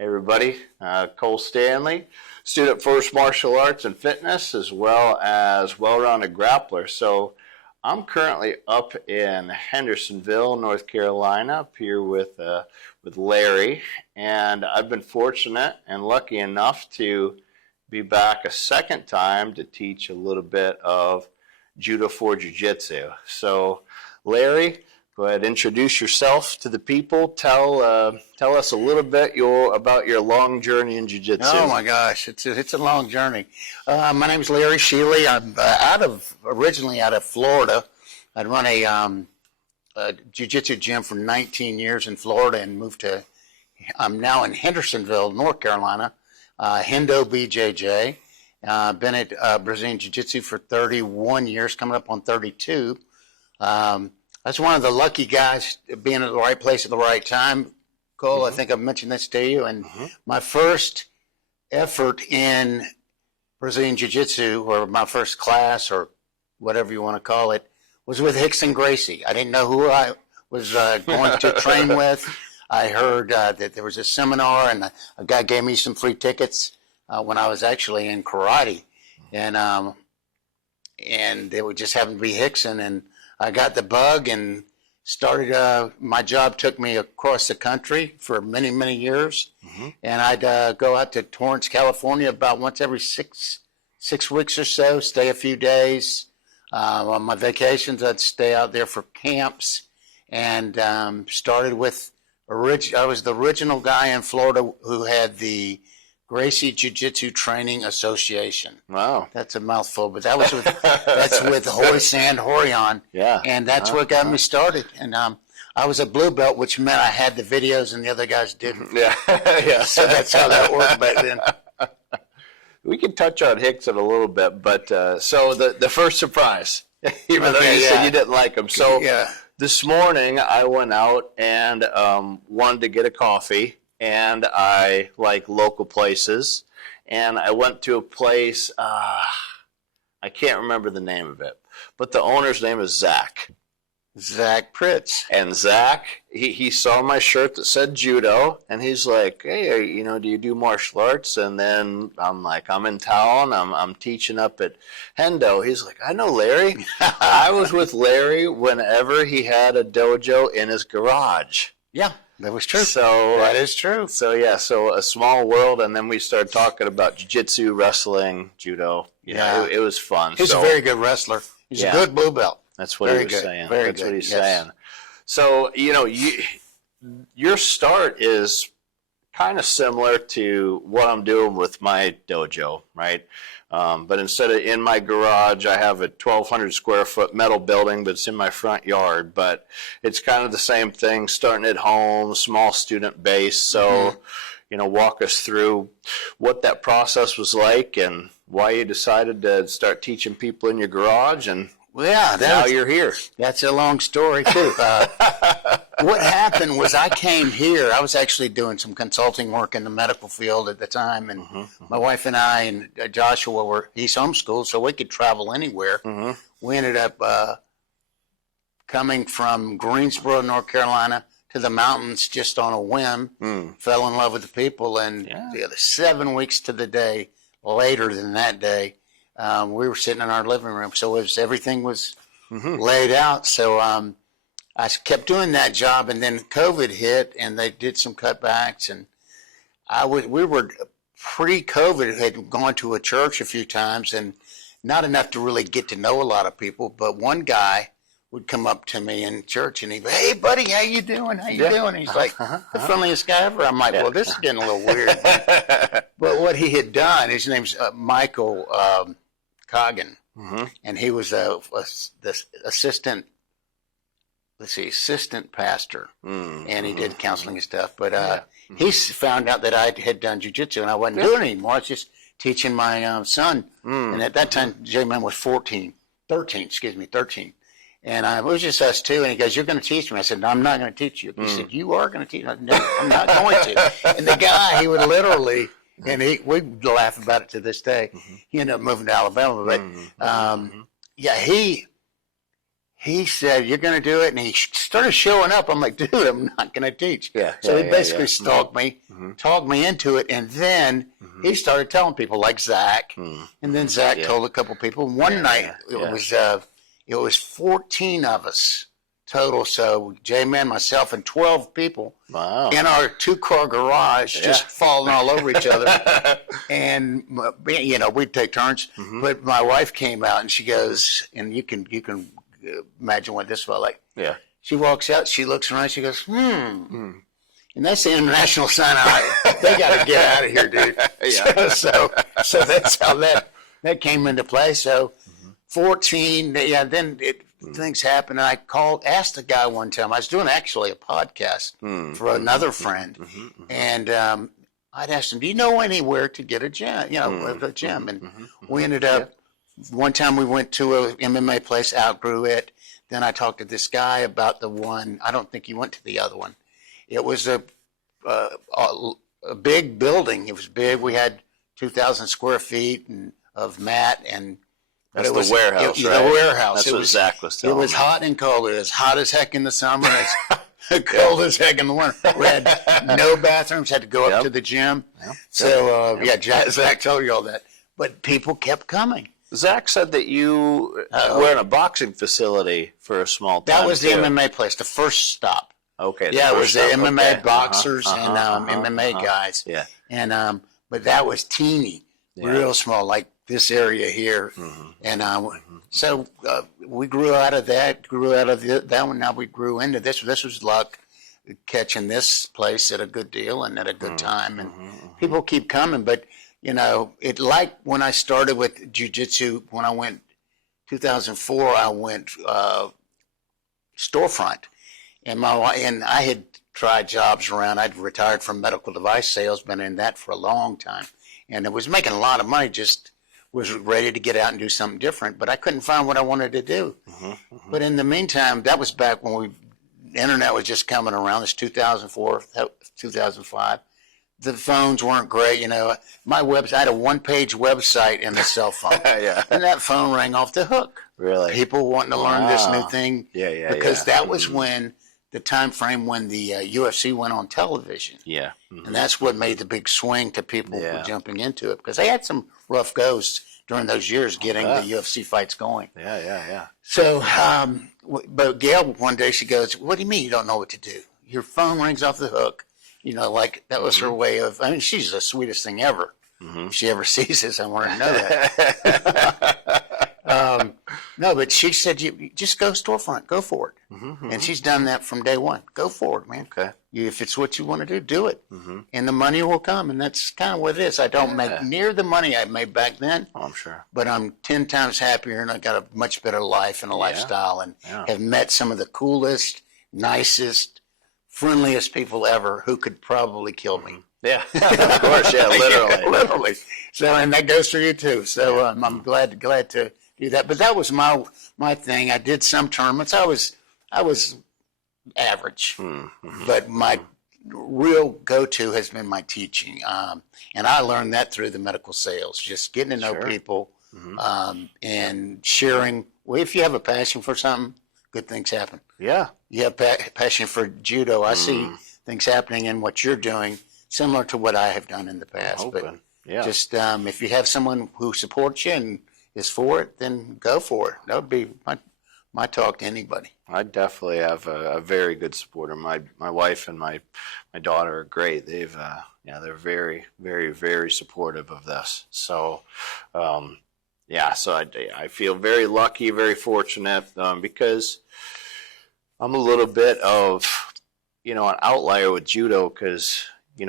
Hey everybody, Cole Stanley, student first martial arts and fitness, as well as well-rounded grappler. So I'm currently up in Hendersonville, North Carolina, up here with Larry, and I've been fortunate and lucky enough to be back a second time to teach a little bit of judo for jiu-jitsu. So Larry, go ahead, introduce yourself to the people. Tell us a little bit about your long journey in jiu-jitsu. Oh my gosh, it's a long journey. My name is Larry Shealy. I'm originally out of Florida. I'd run a jiu-jitsu gym for 19 years in Florida and moved to. I'm now in Hendersonville, North Carolina. Hendo BJJ. Been at Brazilian Jiu-Jitsu for 31 years, coming up on 32. That's one of the lucky guys being at the right place at the right time. Cole, I think I've mentioned this to you. And my first effort in Brazilian Jiu-Jitsu, or my first class, or whatever you want to call it, was with Rickson Gracie. I didn't know who I was going to train with. I heard that there was a seminar, and a guy gave me some free tickets when I was actually in karate. And it would just happen to be Rickson, and I got the bug and started. My job took me across the country for many, many years, and I'd go out to Torrance, California, about once every six weeks or so. Stay a few days. On my vacations, I'd stay out there for camps, and started with. I was the original guy in Florida who had the Gracie Jiu-Jitsu Training Association. Wow. That's a mouthful, but that's with Hoy Sand Horion. Yeah. And that's what got me started. And I was a blue belt, which meant I had the videos and the other guys didn't. Yeah. Yeah. So that's how that worked back then. We can touch on Rickson a little bit, but so the first surprise, even though you said you didn't like him. So this morning I went out and wanted to get a coffee. And I like local places, and I went to a place, I can't remember the name of it, but the owner's name is Zach Pritz. And Zach, he saw my shirt that said judo, and he's like, hey, do you do martial arts? And then I'm like, I'm in town, I'm teaching up at Hendo. He's like, I know Larry. I was with Larry whenever he had a dojo in his garage. Yeah. That was true. So that is true. So so a small world, and then we started talking about jiu-jitsu, wrestling, judo. You know, it was fun. He's a very good wrestler. He's a good blue belt. That's what he was saying. That's what he's saying. So your start is kind of similar to what I'm doing with my dojo, right? But instead of in my garage, I have a 1,200 square foot metal building, but it's in my front yard. But it's kind of the same thing, starting at home, small student base. So, walk us through what that process was like and why you decided to start teaching people in your garage. And now you're here. That's a long story, too. What happened was I came here. I was actually doing some consulting work in the medical field at the time, and my wife and I and Joshua he's homeschooled, so we could travel anywhere. We ended up coming from Greensboro, North Carolina, to the mountains just on a whim, fell in love with the people, and 7 weeks to the day later than that day, we were sitting in our living room. So everything was laid out. So I kept doing that job, and then COVID hit, and they did some cutbacks. And we were pre-COVID had gone to a church a few times, and not enough to really get to know a lot of people. But one guy would come up to me in church, and he'd be, "Hey, buddy, how you doing? How you doing?" He's like, "The friendliest guy ever." I'm like, "Well, this is getting a little weird." But what he had done, his name's Michael Coggin, and he was the assistant pastor, and he did counseling and stuff. But he found out that I had done jiu-jitsu, and I wasn't doing it anymore. I was just teaching my son. And at that time, J-Man was 13. And it was just us two. And he goes, "You're going to teach me." I said, "No, I'm not going to teach you." He said, "You are going to teach me." "No, I'm not going to." And the guy, he would literally, and we laugh about it to this day. He ended up moving to Alabama. But, he said, "You're going to do it," and he started showing up. I'm like, "Dude, I'm not going to teach." So he basically stalked me, talked me into it, and then he started telling people like Zach, and then Zach told a couple people. One night it was 14 of us total. So J-Man, myself, and 12 people in our 2-car garage, just falling all over each other. And we'd take turns. But my wife came out and she goes, and you can imagine what this felt like. Yeah. She walks out, she looks around, she goes, And that's the international sign out. They got to get out of here, dude. So that's how that came into play. So 14, then things happened. I asked the guy one time. I was doing actually a podcast for another friend, and I'd asked him, "Do you know anywhere to get a gym? A gym?" And we ended up one time we went to a MMA place, outgrew it. Then I talked to this guy about the one. I don't think he went to the other one. It was a big building. It was big. We had 2,000 square feet of mat and. That's the warehouse, right? The warehouse. That's what Zach was telling me. It was hot and cold. It was hot as heck in the summer. It's cold as heck in the winter. We had no bathrooms. Had to go up to the gym. So, Zach told you all that. But people kept coming. Zach said that you were in a boxing facility for a small time. That was the MMA place, the first stop. Okay. Yeah, it was the MMA boxers and MMA guys. Yeah. And but that was teeny, real small, like this area here. And so we grew out of that, that one. Now we grew into this. This was luck, catching this place at a good deal and at a good time. And people keep coming. But, it like when I started with jiu-jitsu, when I went 2004, I went storefront. And I had tried jobs around. I'd retired from medical device sales, been in that for a long time. And it was making a lot of money, just was ready to get out and do something different, but I couldn't find what I wanted to do. But in the meantime, that was back when the internet was just coming around. It's 2004, 2005. The phones weren't great, My website, I had a one-page website and a cell phone. And that phone rang off the hook. Really? People wanting to learn this new thing. Because that was when the time frame when the UFC went on television. And that's what made the big swing to people jumping into it, because they had some rough goes during those years getting the UFC fights going. So, but Gail, one day she goes, "What do you mean you don't know what to do? Your phone rings off the hook." Like that was her way of, she's the sweetest thing ever. If she ever sees this, I want her to know that. No, but she said, "You just go storefront, go for it." And she's done that from day one. Go for it, man. Okay. If it's what you want to do it. And the money will come. And that's kind of what it is. I don't make near the money I made back then. Oh, I'm sure. But I'm 10 times happier, and I got a much better life and a lifestyle, and have met some of the coolest, nicest, friendliest people ever who could probably kill me. Yeah, of course. Yeah, literally. Literally. So, and that goes for you too. So I'm glad to do that. But that was my thing. I did some tournaments. I was average, but my real go-to has been my teaching, and I learned that through the medical sales, just getting to know people, and sharing. Well, if you have a passion for something, good things happen. Yeah, you have passion for judo. I see things happening in what you're doing, similar to what I have done in the past. But just if you have someone who supports you and is for it, then go for it. That would be my talk to anybody. I definitely have a very good supporter. My wife and my daughter are great. They've they're very, very, very supportive of this. So so I feel very lucky, very fortunate, because I'm a little bit of an outlier with judo, because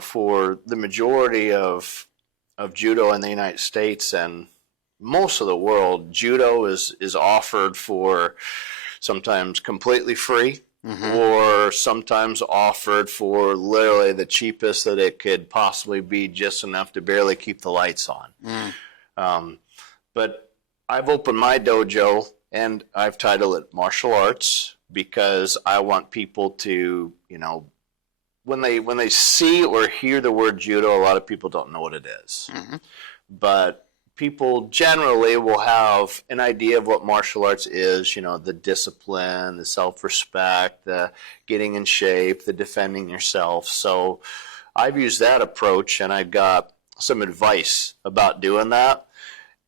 for the majority of judo in the United States and most of the world, judo is offered for sometimes completely free, or sometimes offered for literally the cheapest that it could possibly be, just enough to barely keep the lights on. But I've opened my dojo, and I've titled it Martial Arts, because I want people to, when they see or hear the word judo, a lot of people don't know what it is. But people generally will have an idea of what martial arts is, the discipline, the self-respect, the getting in shape, the defending yourself. So I've used that approach, and I got some advice about doing that.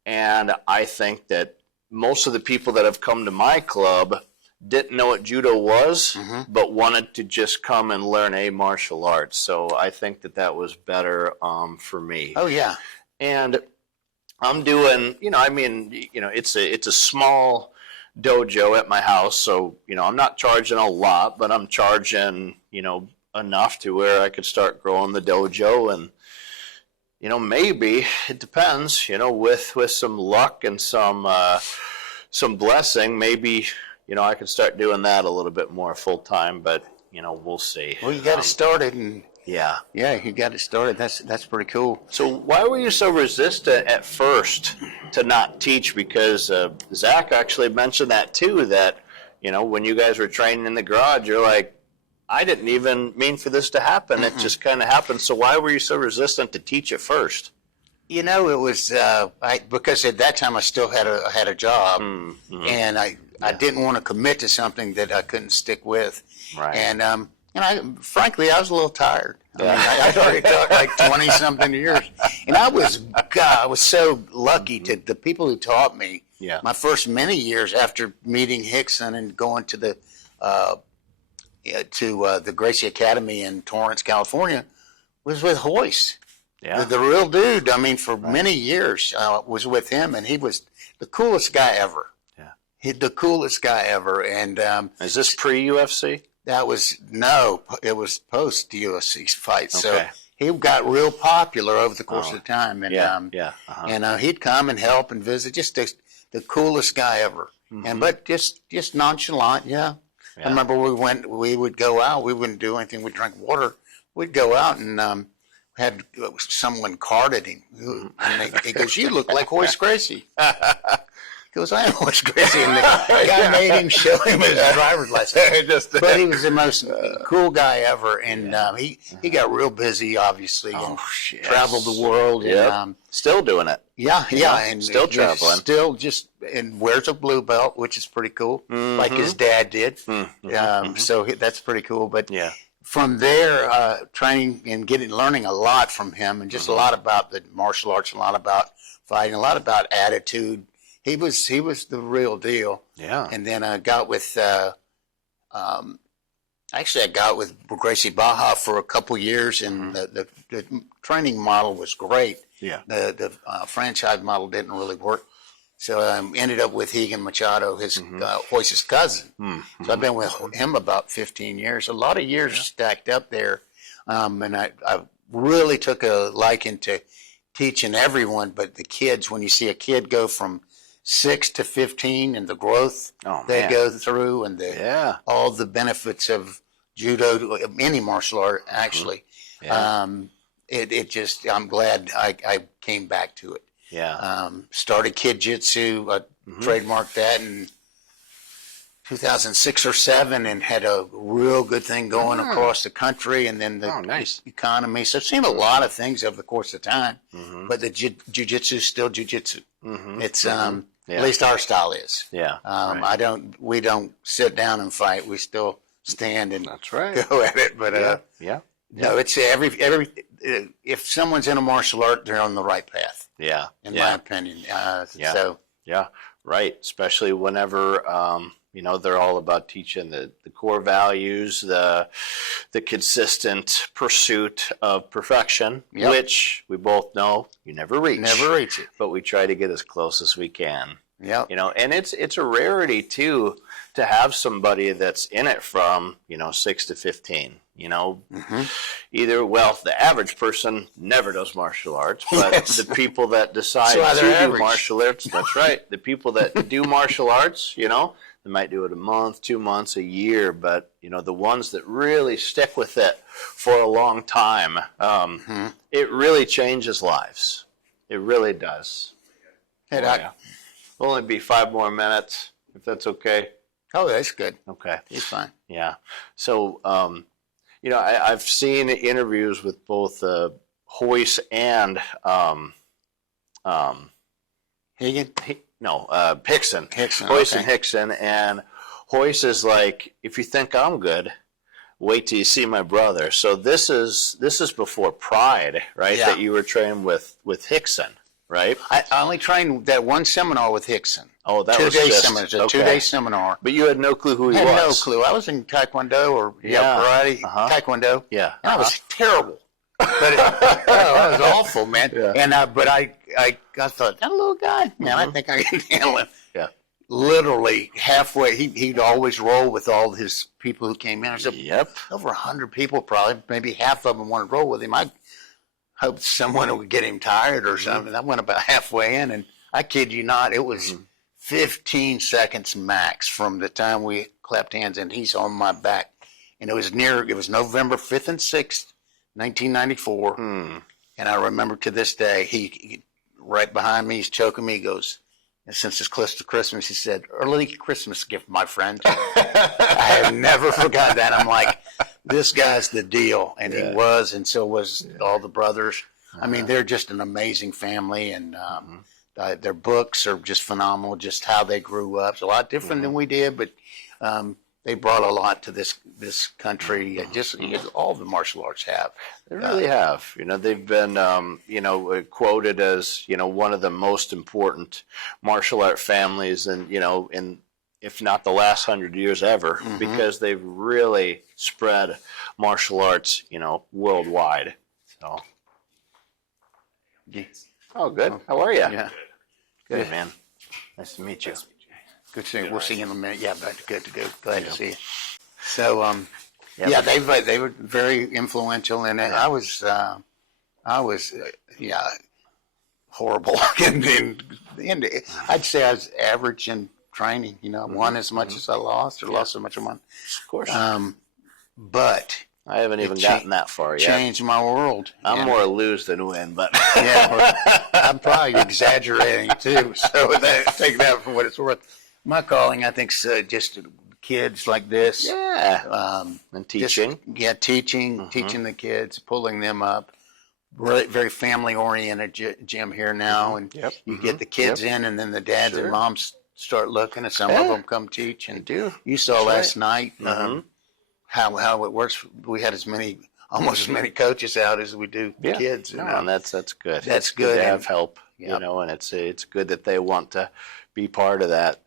And I think that most of the people that have come to my club didn't know what judo was, but wanted to just come and learn a martial arts. So I think that was better for me. Oh, yeah. And I'm doing, it's a small dojo at my house. So, I'm not charging a lot, but I'm charging, enough to where I could start growing the dojo. And, maybe, it depends, with some luck and some blessing, maybe, I could start doing that a little bit more full time, but, we'll see. Well, you got it started, and yeah, you got it started. That's pretty cool. So why were you so resistant at first to not teach? Because Zach actually mentioned that too, that, when you guys were training in the garage, you're like, I didn't even mean for this to happen. It just kind of happened. So why were you so resistant to teach at first? It was because at that time I still had a job, and I didn't want to commit to something that I couldn't stick with. Right. And frankly, I was a little tired. I'd already taught like 20-something years, and I was so lucky to the people who taught me. Yeah. My first many years after meeting Rickson and going to the Gracie Academy in Torrance, California, was with Hoyce. Yeah. The real dude. For many years was with him, and he was the coolest guy ever. Yeah. The coolest guy ever. And is this pre-UFC? It was post UFC fight. Okay. So he got real popular over the course of time. And and he'd come and help and visit. Just the coolest guy ever. But just nonchalant. Yeah. I remember we would go out. We wouldn't do anything. We'd drink water. We'd go out and had someone carded him. And he goes, "You look like Hoyce Gracie." He goes, "I am Hoyce Gracie." And the guy made him show him his driver's license. But he was the most cool guy ever. And he got real busy, obviously, and traveled the world. Yep. And, still doing it. Yeah. And still traveling. Still and wears a blue belt, which is pretty cool, like his dad did. So that's pretty cool. But from there, training and learning a lot from him, and just a lot about the martial arts, a lot about fighting, a lot about attitude. He was the real deal. Yeah. And then I got with Gracie Baja for a couple years, and the training model was great. Yeah. The franchise model didn't really work. So I ended up with Higan Machado, his Hoyce's cousin. So I've been with him about 15 years. A lot of years stacked up there. And I really took a liking to teaching everyone, but the kids, when you see a kid go from 6 to 15 and the growth they go through, and all the benefits of judo, any martial art, actually, it just, I'm glad I came back to it. Yeah. Started Kid Jitsu, trademarked that in 2006 or 7, and had a real good thing going across the country, and then the economy. So I've seen a lot of things over the course of time, but the jiu-jitsu is still jiu-jitsu. It's at least our style is. Yeah. We don't sit down and fight. We still stand and go at it. But no, it's if someone's in a martial art, they're on the right path. Yeah. In my opinion. So. Yeah. Right. Especially whenever, they're all about teaching the core values, the consistent pursuit of perfection, which we both know you never reach. Never reach it. But we try to get as close as we can. Yeah. And it's a rarity too to have somebody that's in it from, 6 to 15. Either, the average person never does martial arts, but the people that decide to do martial arts, that's right. The people that do martial arts, they might do it a month, 2 months, a year, but, the ones that really stick with it for a long time, it really changes lives. It really does. Hey, It'll only be 5 more minutes, if that's okay. Oh, that's good. Okay. He's fine. Yeah. So, I've seen interviews with both Hoyce and Higgin? Hickson. Hickson, Hoyce okay. and Hickson. And Hoyce is like, if you think I'm good, wait till you see my brother. So this is before Pride, right? Yeah. That you were training with Hickson, right? I only trained that one seminar with Hickson. Oh, that was two-day just seminar. It's a okay. 2-day seminar. But you had no clue who he I was. had no clue. I was in Taekwondo or karate, Taekwondo. Yeah. And I was terrible. But it was awful, man. Yeah. And but I thought, that little guy, man, I think I can handle him. Yeah. Literally halfway, he'd always roll with all his people who came in. There's over 100 people, probably, maybe half of them wanted to roll with him. I hoped someone would get him tired or something. I went about halfway in, and I kid you not, it was 15 seconds max from the time we clapped hands, and he's on my back. And it was November 5th and 6th, 1994. And I remember to this day, he right behind me, he's choking me, he goes, and since it's close to Christmas, he said, "Early Christmas gift, my friend." I have never forgotten that. I'm like, this guy's the deal. And he was, and so was all the brothers. I mean, they're just an amazing family, and their books are just phenomenal, just how they grew up. It's a lot different than we did, but they brought a lot to this country. Just all the martial arts have. They really have. They've been, quoted as, one of the most important martial art families, and in if not the last 100 years ever, because they've really spread martial arts, worldwide. So. Oh, good. How are you? Yeah. Good, man. Nice to meet you. Good to see you. We'll see you in a minute. Yeah, but good to go. Glad to see you. So, they were very influential in it. I was horrible. and I'd say I was average in training. Won as much as I lost, or lost as much as I won. Of course. But I haven't even gotten that far yet. Changed my world. I'm more lose than win, but I'm probably exaggerating too. So take that for what it's worth. My calling, I think, is just kids like this. Yeah. And teaching. Teaching the kids, pulling them up. Really, very family-oriented gym here now, and you get the kids in, and then the dads and moms start looking, and some of them come teach. And you saw last night how it works. We had almost as many coaches out as we do kids. And that's good. That's good to have help, and it's good that they want to be part of that.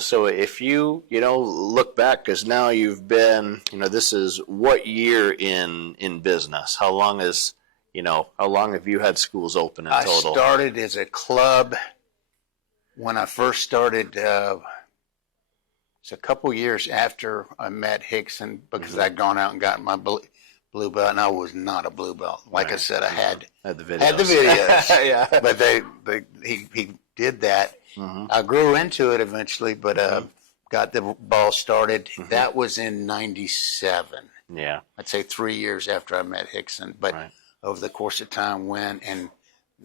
So if you look back, because now you've been, this is what year in business? How long have you had schools open in total? I started as a club when I first started. It's a couple years after I met Hickson, because I'd gone out and gotten my blue belt, and I was not a blue belt. Like I said, I had the videos. Yeah. But he did that. I grew into it eventually, but got the ball started. That was in 97. Yeah. I'd say 3 years after I met Hickson. But over the course of time went, and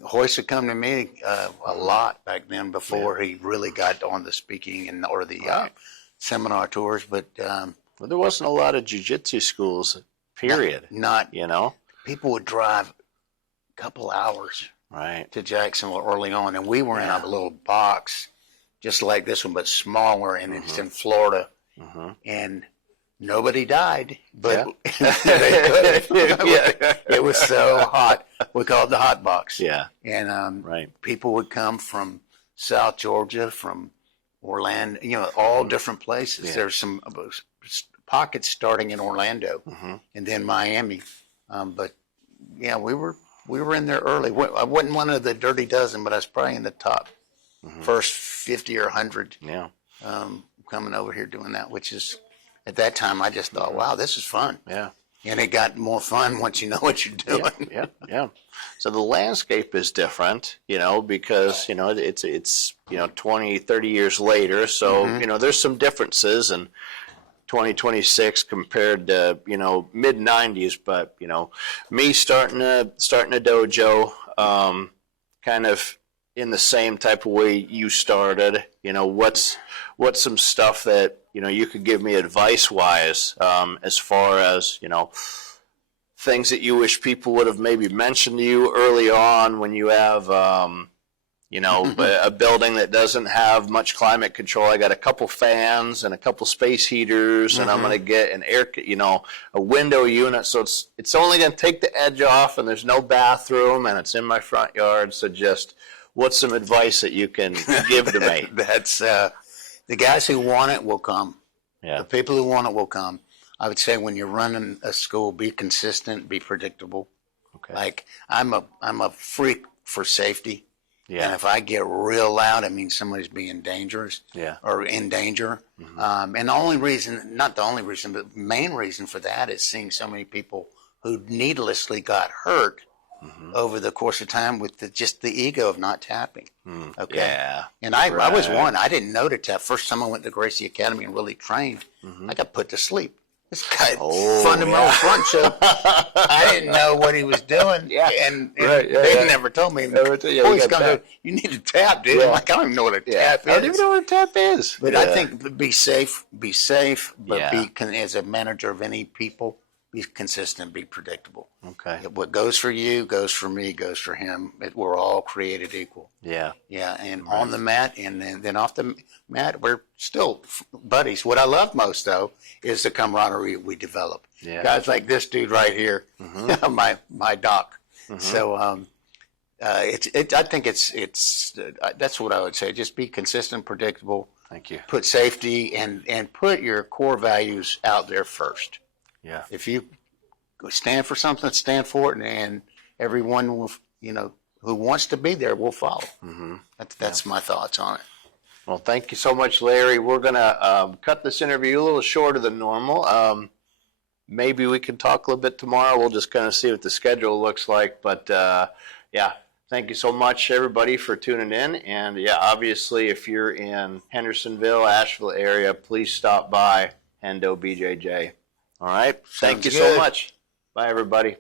Hoyce would come to me a lot back then before he really got on the speaking or the seminar tours. But well, there wasn't a lot of jiu-jitsu schools, period. Not people would drive a couple hours to Jacksonville early on, and we were in a little box just like this one, but smaller, and it's in Florida. And nobody died, but it was so hot. We called it the hot box. Yeah. And people would come from South Georgia, from Orlando, all different places. There's some pockets starting in Orlando and then Miami. But we were in there early. I wasn't one of the dirty dozen, but I was probably in the top first 50 or 100 coming over here doing that, which is, at that time, I just thought, wow, this is fun. Yeah. And it got more fun once you know what you're doing. Yeah. So the landscape is different, because, it's 20, 30 years later. So, there's some differences in 2026 compared to, mid-90s. But, me starting a dojo, kind of in the same type of way you started, what's some stuff that, you could give me advice-wise, as far as, things that you wish people would have maybe mentioned to you early on when you have, You know, a building that doesn't have much climate control. I got a couple fans and a couple space heaters, and I'm going to get an a window unit. So it's only going to take the edge off, and there's no bathroom, and it's in my front yard. So just what's some advice that you can give to me? That's the guys who want it will come. Yeah. The people who want it will come. I would say when you're running a school, be consistent, be predictable. Okay. Like I'm a freak for safety. Yeah. And if I get real loud, it means somebody's being dangerous. Yeah. Or in danger. And the only reason, not the only reason, but the main reason for that is seeing so many people who needlessly got hurt over the course of time with just the ego of not tapping. Okay. Yeah. And I was one. I didn't know to tap. First time I went to Gracie Academy and really trained, I got put to sleep. This guy, fundamental front show, I didn't know what he was doing. Yeah. And they never told me. Boys come, you need to tap, dude. I'm like, I don't even know what a tap is. I don't even know what a tap is. But I think be safe, but as a manager of any people, be consistent, be predictable. Okay. What goes for you, goes for me, goes for him. We're all created equal. Yeah. Yeah, and on the mat and then off the mat, we're still buddies. What I love most, though, is the camaraderie we develop. Yeah. Guys like this dude right here, my doc. So I think it's that's what I would say. Just be consistent, predictable. Thank you. Put safety and put your core values out there first. Yeah. If you stand for something, stand for it, and everyone will, who wants to be there will follow. That's my thoughts on it. Well, thank you so much, Larry. We're going to cut this interview a little shorter than normal. Maybe we can talk a little bit tomorrow. We'll just kind of see what the schedule looks like. But, thank you so much, everybody, for tuning in. And, obviously, if you're in Hendersonville, Asheville area, please stop by Hendo BJJ. All right. Thank you so much. Bye, everybody.